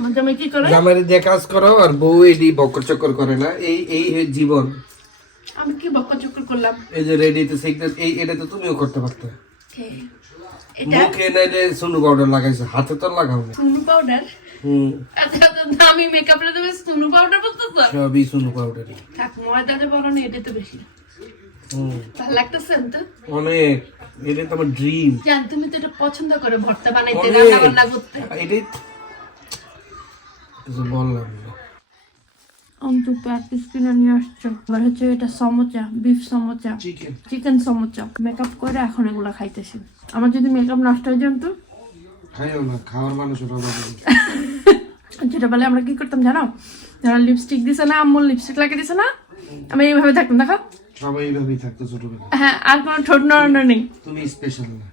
আমার জামাই কি করে? জামাইরে দিয়ে কাজ করো আর বউ এডি বকর চক্কর করে না, এই জীবন। আমি কি বক্কা চক্কর করলাম? এই যে রেডিতে সিগনেট, এটা তো তুমিও করতে পারতে। এটা মুখে নাইলে সুনু পাউডার লাগাইছে, হাতে তো লাগাও না। সুনু পাউডার? আচ্ছা আমি মেকআপ রে তুমি সুনু পাউডার বলতেছো? সবই সুনু পাউডারই। থাক ময়দাতে বলো না, এটা তো বেশি ভালো লাগতেছে তো অনেক। এটা তো আমার ড্রিম। জান তুমি তো এটা পছন্দ করে ভর্তা বানাইতে, রান্না বান্না করতে। এটাই কিছু বললাম না। অন্তু প্যাটিস কিনে নিয়ে আসছো, আর হচ্ছে এটা samosa, beef samosa, chicken samosa. Makeup করে এখন এগুলা খাইতেছি। আমার যদি মেকআপ নষ্ট হয়ে যেত, খাইও না, খাওয়ার মানুষের অভাব নেই। যেটা বলে আমরা কি করতাম জানো, যারা লিপস্টিক দিছে না, আম্মুর লিপস্টিক লাগিয়ে দিছে না, আমি এইভাবে থাকতাম, দেখো সবাই এইভাবেই থাকতো ছোটবেলা। হ্যাঁ, আর কোনো ঠোঁট নড়ানো নেই। তুমি স্পেশাল না।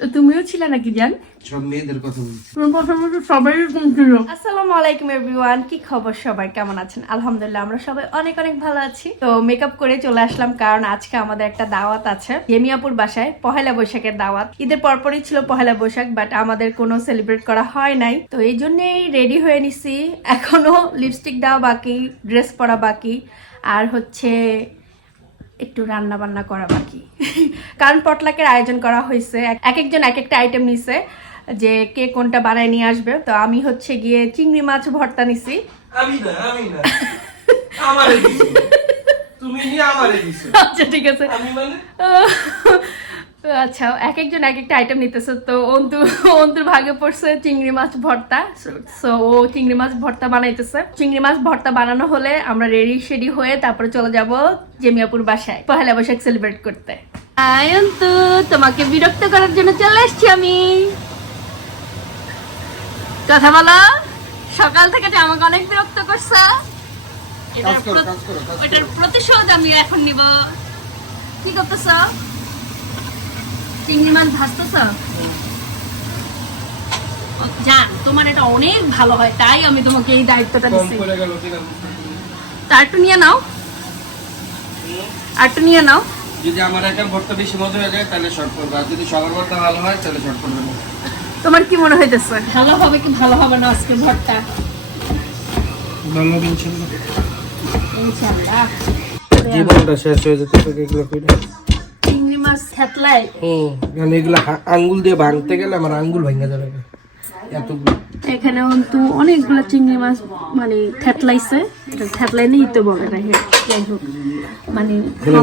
তো তুমিও ছিলে নাকি জান? সব মেয়েদের কথা বলছি। তোমার কথা মতো সবাই ছিল। আসসালামু আলাইকুম এভরিওয়ান, কি খবর সবার, কেমন আছেন? আলহামদুলিল্লাহ আমরা সবাই অনেক অনেক ভালো আছি। তো মেকআপ করে চলে আসলাম কারণ আজকে আমাদের একটা দাওয়াত আছে জেমিয়াপুর বাসায়, পহেলা বৈশাখের দাওয়াত। ঈদের পরপরই ছিল পহেলা বৈশাখ, বাট আমাদের কোনো সেলিব্রেট করা হয় নাই। তো এই জন্যই রেডি হয়ে নিছি, এখনো লিপস্টিক দেওয়া বাকি, ড্রেস পরা বাকি, আর হচ্ছে একটু রান্না বান্না করা বাকি। কারণ পটলাকের আয়োজন করা হয়েছে, এক একজন এক একটা আইটেম নিছে যে কে কোনটা বানায় নিয়ে আসবে। তো আমি হচ্ছে গিয়ে চিংড়ি মাছ ভর্তা নিছি। আমি না আমারে দিছো, তুমি নি আমারে দিছো। আচ্ছা ঠিক আছে, আমি মানে আচ্ছা এক একজন এক একটা আইটেম নিতেছে। তো অন্তুর ভাগে পড়ছে চিংড়ি মাছ ভর্তা, সো ও চিংড়ি মাছ ভর্তা বানাইতেছে। চিংড়ি মাছ ভর্তা বানানো হলে আমরা রেডি শেডি হয়ে তারপরে চলে যাব জেমিয়াপুর বাসায় পহেলা বৈশাখ সেলিব্রেট করতে। অন্তু তোমাকে বিরক্ত করার জন্য চলে আসছি আমি। কথা বলো, সকাল থেকে যে আমাকে অনেক বিরক্ত করছে, এটার প্রতিশোধ আমি এখন নিব। কি করতেছ? চিংড়ি মাছ ভাজতেছ? জান তোমার এটা অনেক ভালো হয়, তাই আমি তোমাকে এই দায়িত্বটা কম দিচ্ছি। করে গেল কিনা। তার একটু নিয়ে নাও, আর একটু নিয়ে নাও। যদি আমার একার ভর্তা বেশি মজা হয়ে যায় তাহলে শর্ট করবো, আর যদি সবার ভর্তা ভালো হয় তাহলে শর্ট করবো না। তোমার কি মনে হইতেছে ভালো হবে কি ভালো হবে না আজকে ভর্তা? ভালো হবে ইনশাআল্লাহ। ইনশাআল্লাহ। জীবনটা শেষ হয়ে যেতে থাকে এগুলো কইরা। চিংড়ি মাছ থেতলাই, মানে এগুলো আঙ্গুল দিয়ে ভাঙতে গেলে আমার আঙ্গুল ভেঙে যাবে এতগুলো। এখানে কিন্তু অনেকগুলো চিংড়ি মাছ মানে থেতলাইছে, এটা থেতলাই নেই তো বলে না, যাই হোক মানে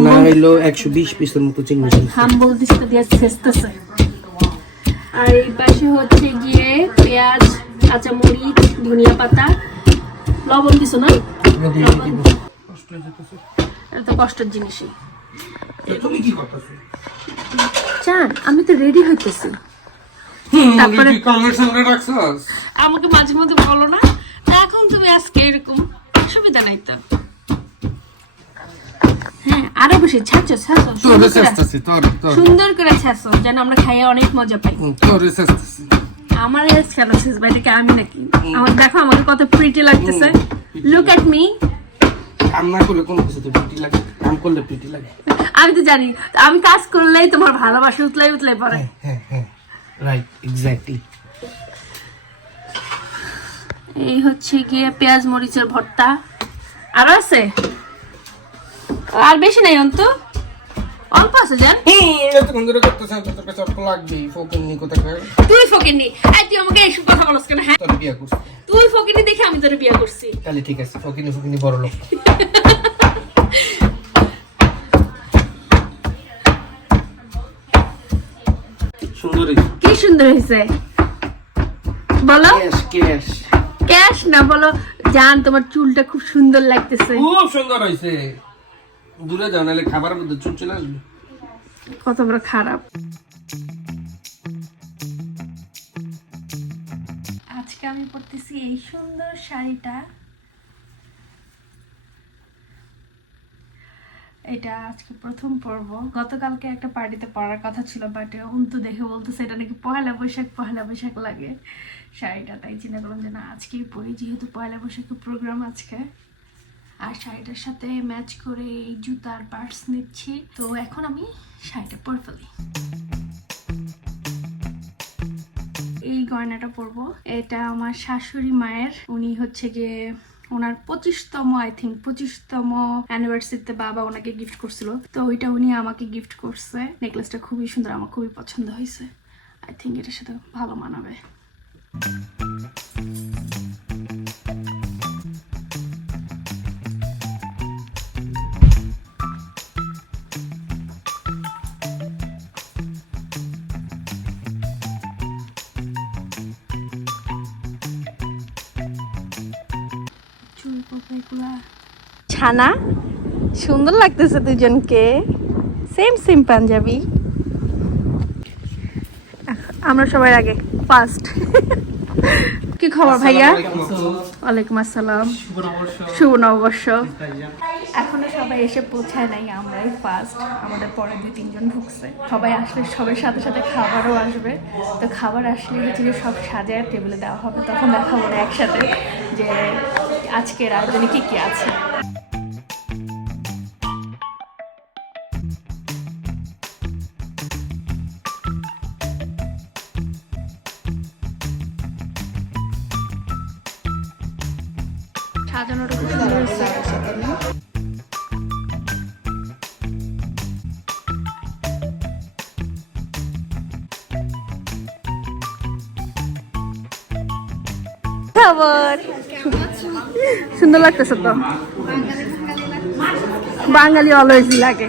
না হইলো 120 পিসের মতো চিংড়ি। হাম্বল দিতে দিয়ে ছেঁচতেছে। আর এই পাশে হচ্ছে গিয়ে পেঁয়াজ, কাঁচামরিচ, ধনিয়া পাতা, লবণ দিছো না? কষ্ট হয়ে যেতেছে। এটা তো কষ্টের জিনিসই। তুমি কি করতেছো? জান আমি তো রেডি হইতেছি। তারপরে কি কানের সামনে রাখছস? আমাকে মাঝে মধ্যে বলো না, এখন তুমি আজকে এরকম, অসুবিধা নাই তো। হ্যাঁ আরো বেশি ছাঁচো ছাঁচো, তোরে চেষ্টাছি তোর সুন্দর করে ছাঁচো যেন আমরা খাইয়ে অনেক মজা পাই। তোরে চেষ্টাছি। আমার এজ কেন শেষ বাইরে আমি নাকি? আমার দেখো আমাকে কত প্রিটি লাগতেছে, লুক এট মি। কাম না করলে কোনো কিছু তো পিটি লাগে, কাম করলে পিটি লাগে। আমি তো জানি, আমি কাজ করলেই তোমার ভালোবাসা উতলাই উতলাই পড়ে। হ্যাঁ রাইট এক্স্যাক্টলি। এই হচ্ছে গিয়ে পেঁয়াজ মরিচের ভর্তা, আরো আছে, আর বেশি নাই অন্ত, অল্প আছে জান। এতক্ষণ ধরে করতেছ তোর কাছে অল্প লাগবেই, ফকিন্নি কোথাকার। তুই ফকিন্নি, এই তুই আমাকে এইসব কথা বলছ কেন? হ্যাঁ তোর বিয়া করছি। তুই ফকিন্নি দেখে আমি তোর বিয়ে করছি। তাহলে ঠিক আছে, ফকিন্নি বড় লোক। সুন্দরী কি সুন্দর হয়েছে বলো। ক্যাশ ক্যাশ না বলো জান, তোমার চুলটা খুব সুন্দর লাগতেছে। খুব সুন্দর হয়েছে। দূরে যাও নাহলে খাবারের মধ্যে চুল চলে আসবে। কত বড় খারাপ। আজকে আমি পরতেছি এই সুন্দর শাড়িটা, এটা আজকে প্রথম পরবো। গতকালকে একটা পার্টিতে পরার কথা ছিল, বাট অন্তু দেখে বলতেছে এটা নাকি পয়লা বৈশাখ লাগে শাড়িটা, তাই চিন্তা করলাম যে না আজকেই পরি, যেহেতু পয়লা বৈশাখের প্রোগ্রাম আজকে। আর শাড়িটার সাথে ম্যাচ করে এই জুতার পার্টস নিচ্ছি। তো এখন আমি শাড়িটা পরে ফেলি। এই গয়নাটা পরবো। এটা আমার শাশুড়ি মায়ের, উনি হচ্ছে গিয়ে ওনার 25তম আই থিঙ্ক 25তম অ্যানিভার্সারিতে বাবা ওনাকে গিফট করছিল, তো ওইটা উনি আমাকে গিফট করছে। নেকলেসটা খুবই সুন্দর, আমার খুবই পছন্দ হয়েছে। আই থিঙ্ক এটার সাথে ভালো মানাবে। ছানা সুন্দর লাগতেছে দুজনকে, সেম সেম পাঞ্জাবি। আমরা সবার আগে ফার্স্ট। কি খবর ভাইয়া? ওয়ালাইকুম আসসালাম, শুভ নববর্ষ। এখনো সবাই এসে পৌঁছায় নাই, আমরাই ফার্স্ট। আমাদের পরে 2-3 জন ঢুকছে। সবাই আসলে সবার সাথে সাথে খাবারও আসবে। তো খাবার আসলে হচ্ছে যে সব সাজায় টেবিলে দেওয়া হবে, তখন দেখাবো না একসাথে যে আজকের আয়োজনে কি কি আছে। সাজানোটা খুব সুন্দর হয়েছে। খবর সুন্দর লাগতেছে তো, বাঙালি অলওয়েজ লাগে।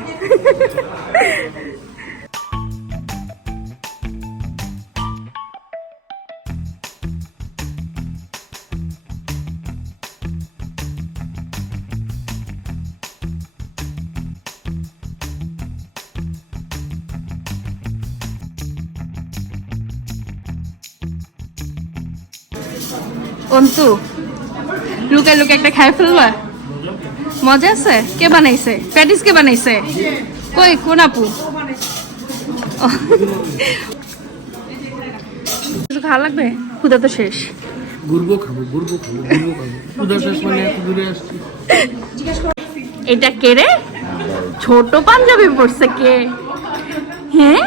অন্তু লুকাই লুকাই একটা খাই ফেলবা, মজা আছে? কে বানাইছে? প্যাটিস কে বানাইছে? কই কোন আপু? কিছু খাওয়া লাগবে? ক্ষুধা তো শেষ। গুরগো খাবো ক্ষুধা শেষ মানে এত দূরে আসছি। এটা কে রে? ছোট পাঞ্জাবি পরছে কে? হ্যাঁ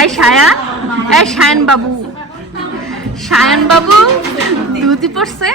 এই সায়ান, এই সায়ান বাবু, সায়ান বাবু ধুতি পরছে।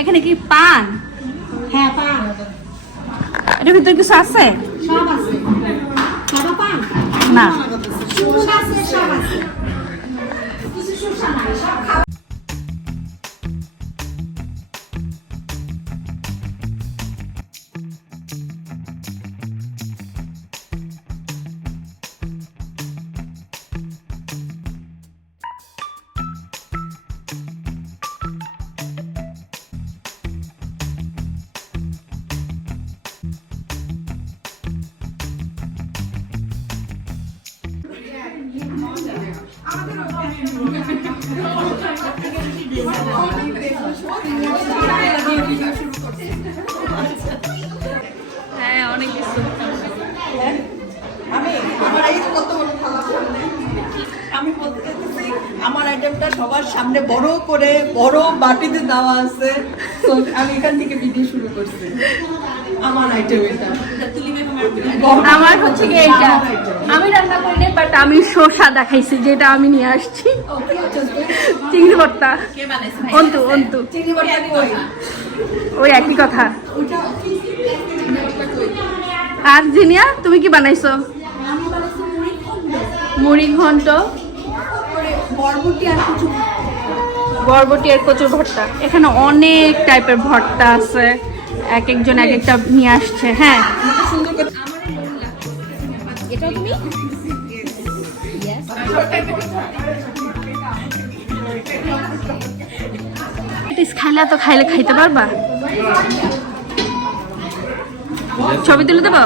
এখানে কি পান? হ্যাঁ পান, এটার ভিতরে কিছু আছে? সব আছে। খাবা পান? না সুস আছে, সব আছে। কিছু সুসা নাই, সব খাবা। হ্যাঁ অনেক কিছু। আমি বলতে চাইতেছি আমার আইটেমটা সবার সামনে বড় করে বড় বাটিতে দেওয়া আছে, তো আমি এখান থেকে ভিডিও শুরু করছি। আমার আইটেম এটা। আমার হচ্ছে কি এইটা আমি রান্না করিনি, বাট আমি শসা দেখাইছি যেটা আমি নিয়ে আসছি। চিংড়ি ভর্তা। অন্তু অন্তু চিনি বড়া কই? ওই একই কথা। আর জিনিয়া তুমি কি বানাইছো? মুড়ি ঘন্ট, বরবটি আর কিছু বরবটি আর কচুর ভর্তা। এখানে অনেক টাইপের ভর্তা আছে, এক একজন এক একটা নিয়ে আসছে। হ্যাঁ সুন্দর করে এটাও তুমি খাইলে তো খাইলে খাইতে পারবা? ছবি তুলে দেবো?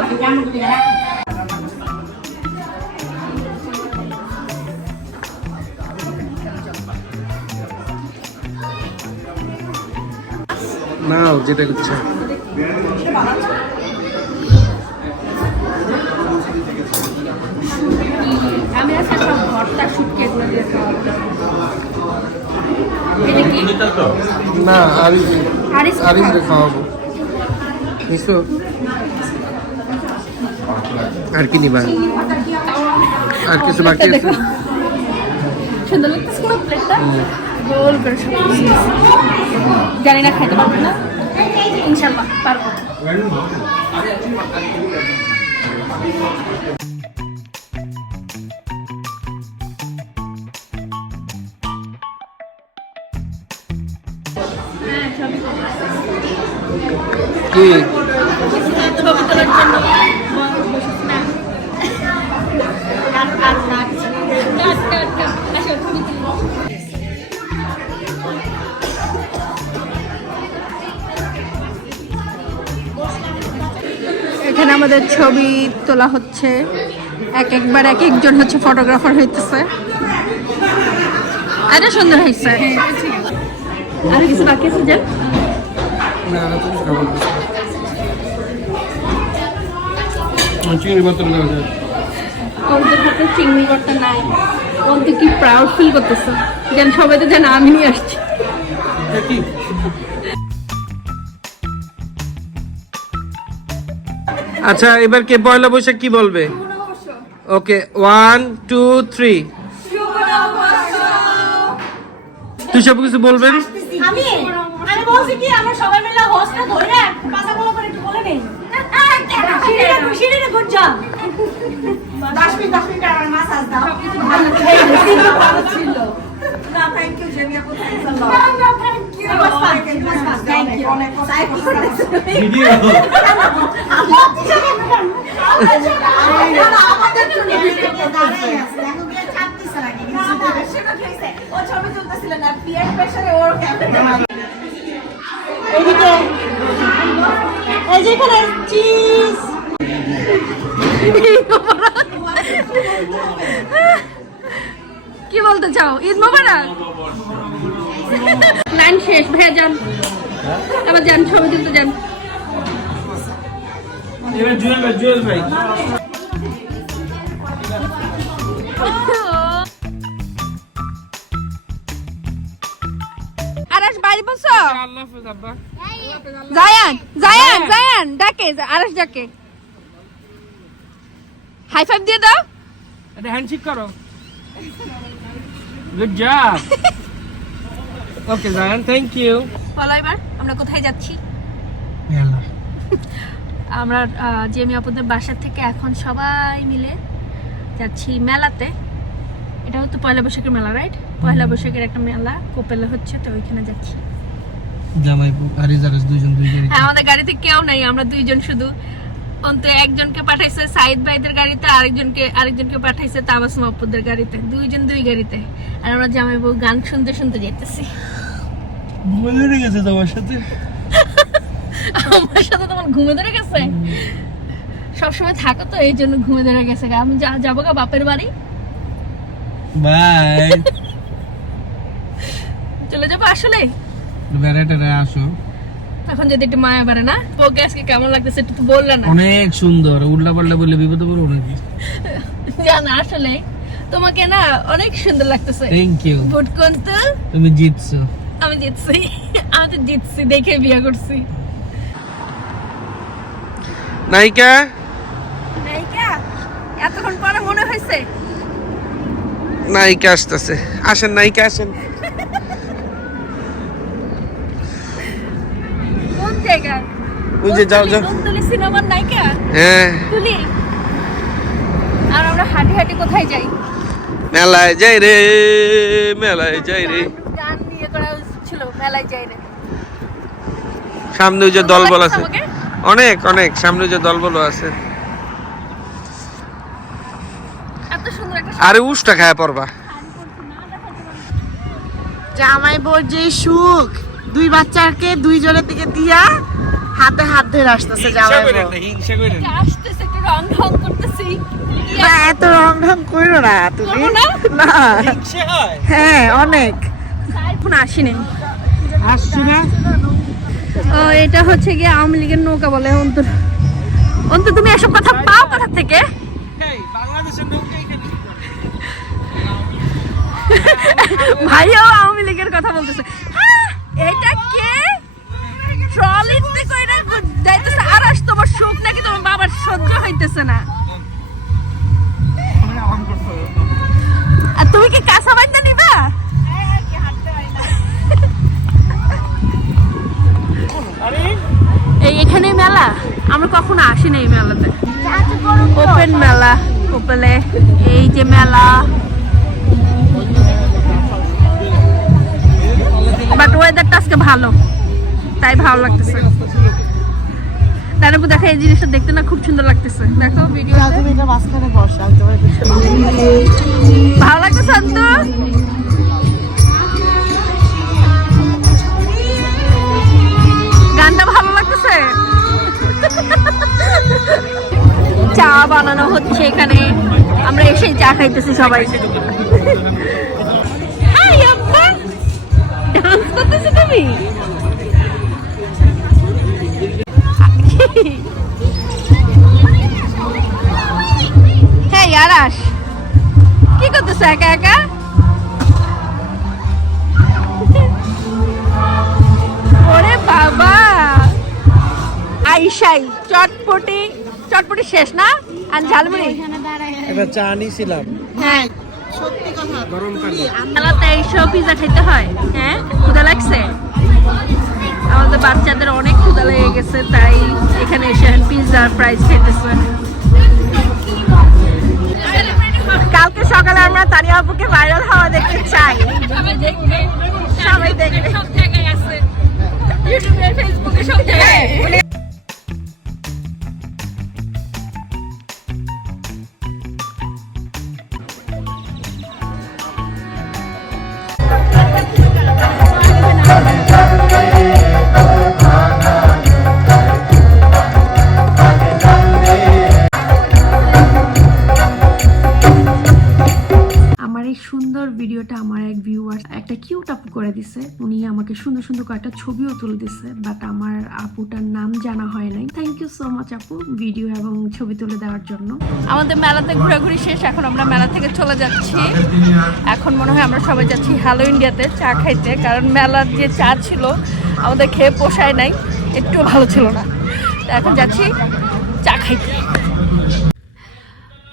না যেটা ইচ্ছা। আমি আজকে সব ভর্তা শুটকি এগুলো দিয়ে খাওয়াবো। এটা কি? না হারিস খাওয়াবো। নিশো আর কি নিবা? আর কিছু বাকি আছে? সুন্দর লাগতেছে না প্লেটটা? গোল করে সব কিছু। জানি না খাইতে পারবো না, ইনশাল্লাহ পারবো। কি ছবি তোলার জন্য এখানে আমাদের ছবি তোলা হচ্ছে, এক একবার এক একজন হচ্ছে ফটোগ্রাফার হইতেছে। আরে সুন্দর হয়েছে। আর কিছু বাকি আছে যে চিংড়ি বোতল ওদের হাতে চিংড়ি ভর্তা নাই, অন্ত কি প্রাউড ফিল করতেছে যেন সবাই তো যেন আমি নিয়ে আসছি। আচ্ছা এবার কে পয়লা বৈশাখ কি বলবে? ওকে 1 2 3 তুই সব কিছু বলবেন। আমি আমি বলছি কি আমরা সবাই মিলে হোস্টটা ধরে না পাতাগুলো করে একটু বলে নেই। শিরিনে গুড জব। 10 মিনিট আমার মাসাজ দাও। ভালো ছিল। না থ্যাংক ইউ জেমিয়া আপু, থ্যাঙ্কস আ লট। না থ্যাংক ইউ। থ্যাংক ইউ অনেক সাইড ভিডিও আমাদের জন্য ভিডিও দাঁড়াই আছে। দেখো বিয়ে ছাড়তেছ নাকি কিছু সেটা হইছে। ও ছবি তুলতেছিল না, পিয়ার প্রেসারে ওর ক্যামেরা এইদিকে এই যে এখানে চিজ। কি বলতে চাও? ঈদ মোবারক। লাইন শেষ, ভাইয়া যান, আবার যান ছবি তুলতে যান। এবার জুয়েল ভাই আরাশ বাড়ি বলছো? জায়ান জায়ান জায়ান ডাকে, আরাশ ডাকে। হাই ফাইভ দিয়ে দাও। এটা হ্যান্ডশেক করো। Good job. Okay Zayan, thank you. বলো এবার আমরা কোথায় যাচ্ছি? আমরা জেমি আপুদের বাসা থেকে এখন সবাই মিলে যাচ্ছি মেলাতে। এটা হচ্ছে পয়লা বৈশাখের মেলা, রাইট? পয়লা বৈশাখের একটা মেলা কোপেলে হচ্ছে, তো ওইখানে যাচ্ছি। জামাইপু আরিজারাস দুইজন হ্যাঁ, আমাদের গাড়িতে কেউ নাই, আমরা দুইজন শুধু। অন্ত একজনকে পাঠাইছে সাইদ ভাইদের গাড়িতে, আরেকজনকে পাঠাইছে তাবাসুম আপুদের গাড়িতে, দুইজন দুই গাড়িতে। আর আমরা জামাইবু গান শুনতে শুনতে যেতেছি। ঘুমে ধরে গেছে তোমার সাথে? আমার সাথে তোমার ঘুমে ধরে গেছে? সবসময় থাকো তো, এই জন্য ঘুমে ধরে গেছে। আমি যাবো গা বাপের বাড়ি। বাই। চলে যাবো আসলে। বেড়াতে আসো তখন যদি একটু মায়া বাড়ে না। ওকে আজকে কেমন লাগতেছে একটু বললে না? অনেক সুন্দর। উল্টা পাল্টা বললে বিপদে পড়ো নাকি? জানা আসলে তোমাকে না অনেক সুন্দর লাগতেছে। Thank you. বুট কোনটা? তুমি জিতছো। আমি জিতছি। আমি তো জিতছি দেখে বিয়ে করছি। নায়িকা নায়িকা এতক্ষণ পরে মনে হয়েছে। নায়িকা আসতেছে, আসেন নায়িকা আসেন। কোন জায়গা? ওই যে যাও যাও। তুলি সিনেমার নায়িকা? হ্যাঁ তুলি। আর আমরা হাঁটি হাঁটি কোথায় যাই? মেলায় যাই রে, মেলায় যাই রে। গান দিয়ে করা মেলায় যাই না। সামনে ওই যে সুন্দর দলবল লাগছে আছে, আমাকে? অনেক অনেক সামনে ওই যে দলবল আছে। এত সুন্দর একটা আরে উষ্টা খায় পড়বা। জামাই বোর যে সুখ, দুই বাচ্চাকে দুই জনের দিকে দিয়া হাতে হাত ধরে আসতেছে জামাই বউ। আসতেছে, একটু রং ঢং করতেছি। না, এত রং ঢং করো না তুমি। করবো না? না হ্যাঁ অনেক এখন আসি নাই। আসছি না। ও, এটা হচ্ছে গিয়ে আওয়ামী লীগের নৌকা বলে। অন্তর অন্তর তুমি এসব কথা পাও কোথা থেকে? ভাইও আওয়ামী লীগের কথা বলতেছে। হ্যাঁ, এটা কে ট্রলিতে কইরা যাইতেছে? আর আস, তোমার সুখ নাকি তোমার বাবার সহ্য হইতেছে না? আর তুমি কি কাঁচা বাইন্দা নিবা? এই এখানে মেলা, আমরা কখনো আসি না এই মেলাতে। ওপেন মেলা, ওপেলে এই যে মেলা। বাট ওয়েদারটা আজকে ভালো, তাই ভালো লাগতেছে। তার উপর দেখো এই জিনিসটা দেখতে না খুব সুন্দর লাগতেছে। দেখো ভিডিও তুমি এটা মাঝখানে বসো, আমি তোমার ভালো লাগতেছে। অন্ত গানটা ভালো লাগতেছে। চা বানানো হচ্ছে এখানে, আমরা এসে চা খাইতেছি সবাই। হাই আব্বা, ডান্স করতেছো তুমি? হ্যাঁ আরাশ, কি করতেছো একা একা? ওরে বাবা, আইসাই চটপটি। চটপটি শেষ না? আর ঝালমুড়ি? একটা চা নিছিলাম হ্যাঁ, সত্যি কথা। গরম পানি। মেলাতে এইসব পিজা খাইতে হয়। হ্যাঁ, ক্ষুধা লাগছে? আমাদের বাচ্চাদের অনেক ক্ষুধা লেগে গেছে, তাই এখানে এসে পিজার প্রাইস খাইতেছে। কালকে সকালে আমরা তানিয়া আপুকে ভাইরাল হওয়া দেখতে চাই। সবাই দেখবে, সবাই দেখবে। সব জায়গায় আছে, ইউটিউবে, ফেসবুকে, সব জায়গায়। আমার এই সুন্দর ভিডিওটা আমার এক ভিউয়ার একটা কিউট আপু করে দিছে। উনি আমাকে সুন্দর সুন্দর কয়েকটা ছবিও তুলে দিছে, বাট আমার আপুটার নাম জানা হয় নাই। থ্যাংক ইউ সো মাচ আপু, ভিডিও এবং ছবি তুলে দেওয়ার জন্য। আমাদের মেলাতে ঘোরাঘুরি শেষ, এখন আমরা মেলা থেকে চলে যাচ্ছি। এখন মনে হয় আমরা সবাই যাচ্ছি হ্যালো ইন্ডিয়াতে চা খাইতে, কারণ মেলার যে চা ছিল আমাদের খেয়ে পোষায় নাই, একটু ভালো ছিল না। তো এখন যাচ্ছি চা খাইতে।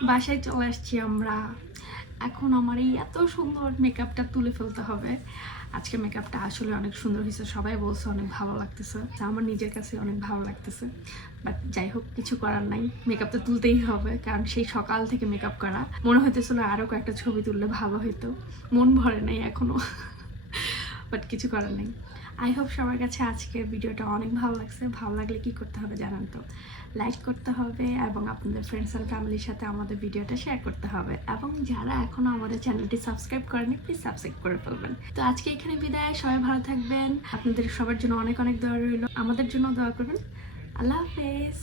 বাসায় চলে আসছি আমরা। এখন আমার এই এত সুন্দর মেকআপটা তুলে ফেলতে হবে। আজকে মেকআপটা আসলে অনেক সুন্দর হয়েছে, সবাই বলছে অনেক ভালো লাগতেছে, আমার নিজের কাছে অনেক ভালো লাগতেছে। বাট যাই হোক, কিছু করার নাই, মেকআপ তো তুলতেই হবে, কারণ সেই সকাল থেকে মেকআপ করা। মনে হইতেছিল আরও কয়েকটা ছবি তুললে ভালো হতো, মন ভরে নাই এখনও, বাট কিছু করার নেই। আই হোপ সবার কাছে আজকের ভিডিওটা অনেক ভালো লাগছে। ভালো লাগলে কি করতে হবে জানান তো? লাইক করতে হবে এবং আপনাদের ফ্রেন্ডস অ্যান্ড ফ্যামিলির সাথে আমাদের ভিডিওটা শেয়ার করতে হবে। এবং যারা এখনও আমাদের চ্যানেলটি সাবস্ক্রাইব করেনি, প্লিজ সাবস্ক্রাইব করে ফেলবেন। তো আজকে এখানে বিদায়, সবাই ভালো থাকবেন। আপনাদের সবার জন্য অনেক অনেক দোয়া রইল, আমাদের জন্য দোয়া করবেন। আল্লাহ হাফেজ।